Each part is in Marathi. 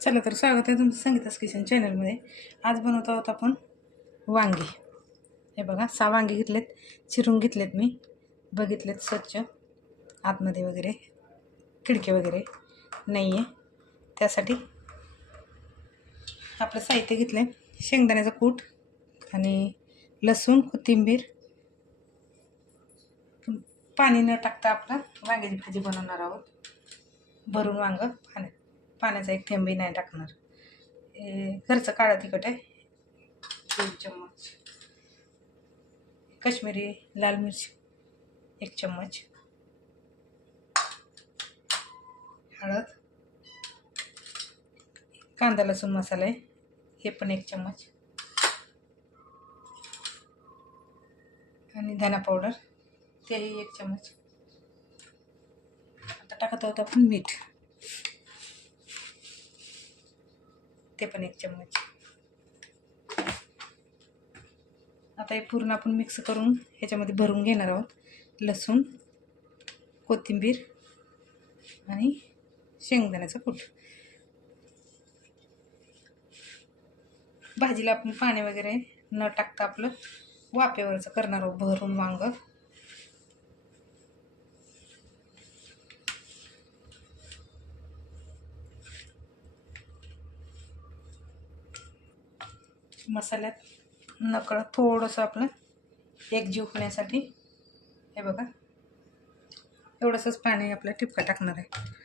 चला तर स्वागत आहे तुमचं संगीतास किचन चॅनलमध्ये. आज बनवत आहोत आपण वांगी. हे बघा सहा वांगी घेतलेत चिरून घेतलेत मी. बघितलेत स्वच्छ आतमध्ये वगैरे खिडके वगैरे नाही आहे त्यासाठी आपलं साहित्य घेतलं आहे शेंगदाण्याचा कूट आणि लसूण कोथिंबीर. पाणी न टाकता आपलं वांग्याची भाजी बनवणार आहोत. भरून वांगं पाण्यात. पाण्याचा एक थेंबही नाही टाकणार. हे घरचं काळा तिखट आहे. दोन चम्मच. काश्मीरी लाल मिरची एक चम्मच. हळद. कांदा लसूण मसाला आहे. हे पण एक चम्मच. आणि धना पावडर तेही एक चम्मच. आता टाकत आहोत आपण मीठ. ते पण एक चम्मच. आता हे पूर्ण आपण मिक्स करून ह्याच्यामध्ये भरून घेणार आहोत. लसूण कोथिंबीर आणि शेंगदाण्याचं कूट. भाजीला आपण पाणी वगैरे न टाकता आपलं वाफेवरचं करणार आहोत भरून वांग. मसाल्यात नकळत थोडंसं आपलं एकजीव होण्यासाठी हे बघा. एवढंसंच पाणी आपलं टिपका टाकणार आहे.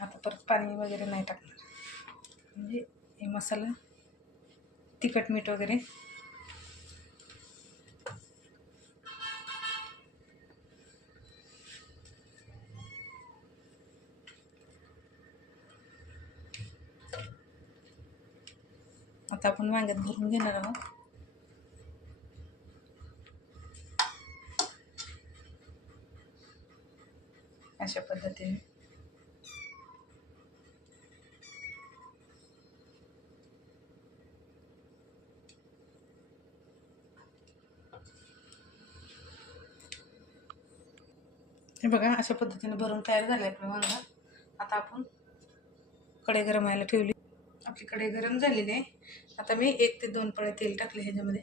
आता परत पाणी वगैरे नाही टाकणार. म्हणजे हे मसाला तिखट मीठ वगैरे आता आपण वांग्यात भरून घेणार आहोत. अशा पद्धतीने. हे बघा अशा पद्धतीने भरून तयार झालं आहे आपलं वांगा. आता आपण कढई गरमायला ठेवली. आपली कढई गरम झालेली आहे. आता मी एक ते दोन पळे तेल टाकले ह्याच्यामध्ये.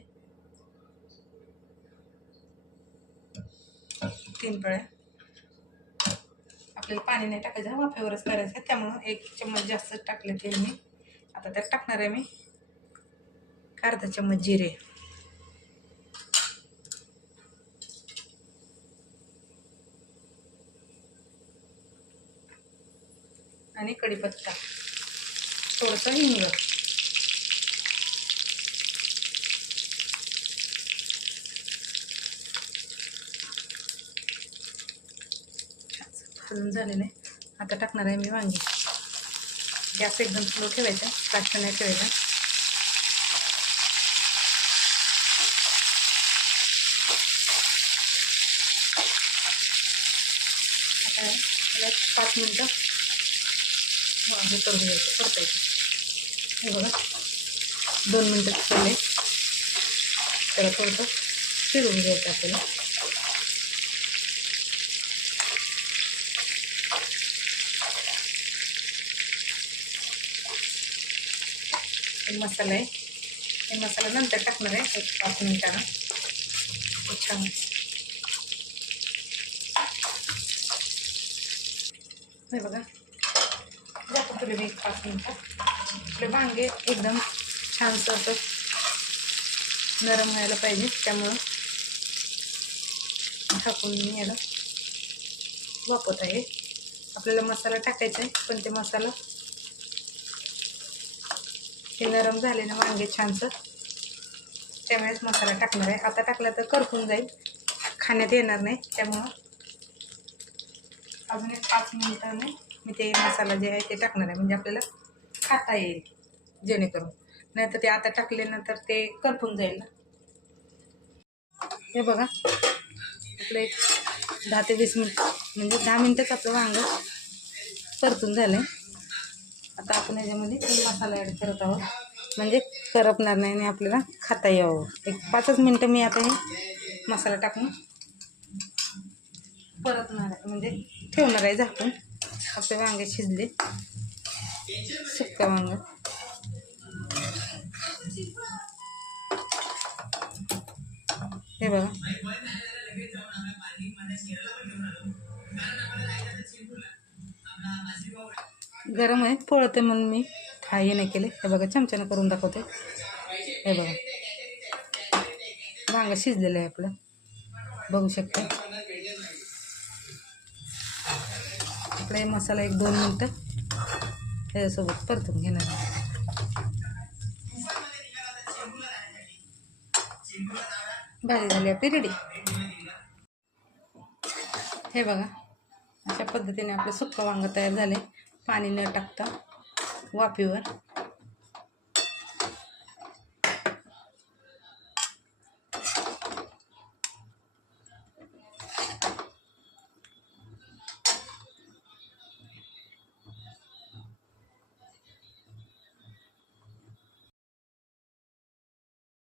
तीन पळ्या आपल्याला पाणी नाही टाकायचं वाफेवरच करायचं आहे त्यामुळं एक चम्मच जास्त टाकले तेल मी. आता त्यात टाकणार आहे मी अर्धा चम्मच जिरे. आणि कढीपत्ता. थोडंसं हिंग. भाजून झालेलं आहे. आता टाकणार आहे मी वांगी. गॅस एकदम स्लो ठेवायचा फास्ट नाही ठेवायचा. आता त्याला पाच मिनटं वांगी करून घ्यायचं परतायचं. हे बघा दोन मिनटं चालले त्याला थोडंसं फिरून घ्यायचं आपल्याला. हे मसाला आहे. हे मसाला नंतर टाकणार आहे. एक पाच मिनिटानं छान. हे बघा. जातो तुला मी एक पाच मिनटं. आपले वांगे एकदम छानसं असं नरम व्हायला पाहिजे त्यामुळं टाकून मी याला वापरत आहे. आपल्याला मसाला टाकायचा आहे पण ते मसाला हे नरम झालेलं वांगे छानसं. त्यामुळेच मसाला टाकणार आहे. आता टाकला तर करपून जाईल. खाण्यात येणार नाही. त्यामुळं अजून एक पाच मिनिटाने मी ते मसाला जे आहे ते टाकणार आहे. म्हणजे आपल्याला खाता येईल जेणेकरून. नाहीतर ते आता टाकल्यानंतर ते करपून जाईल ना. हे बघा. आपलं एक दहा ते वीस मिनिट म्हणजे दहा मिनटंच आपलं वांग परतून झालं आहे आता आपण याच्यामध्ये मसाला ॲड करत आहोत. म्हणजे करपणार नाही आणि आपल्याला खाता यावं. एक पाचच मिनटं मी आता हे मसाला टाकून परतणार आहे. म्हणजे ठेवणार आहे झाकून आपले वांगे शिजले. सुक्का वांग. हे बघा. गरम आहे पोळते म्हणून मी. हा हे नाही केले. हे बघा चमच्यानं करून दाखवते. हे बघा. वांग शिजलेलं आहे आपलं. बघू शकते. आपला हे मसाला एक दोन मिनटं त्याच्यासोबत परतून घेणार आहे. भाजी झाली आपली रेडी हे बघा अशा पद्धतीने आपलं सुक्क वांग तयार झाले पाणी न टाकता वाफेवर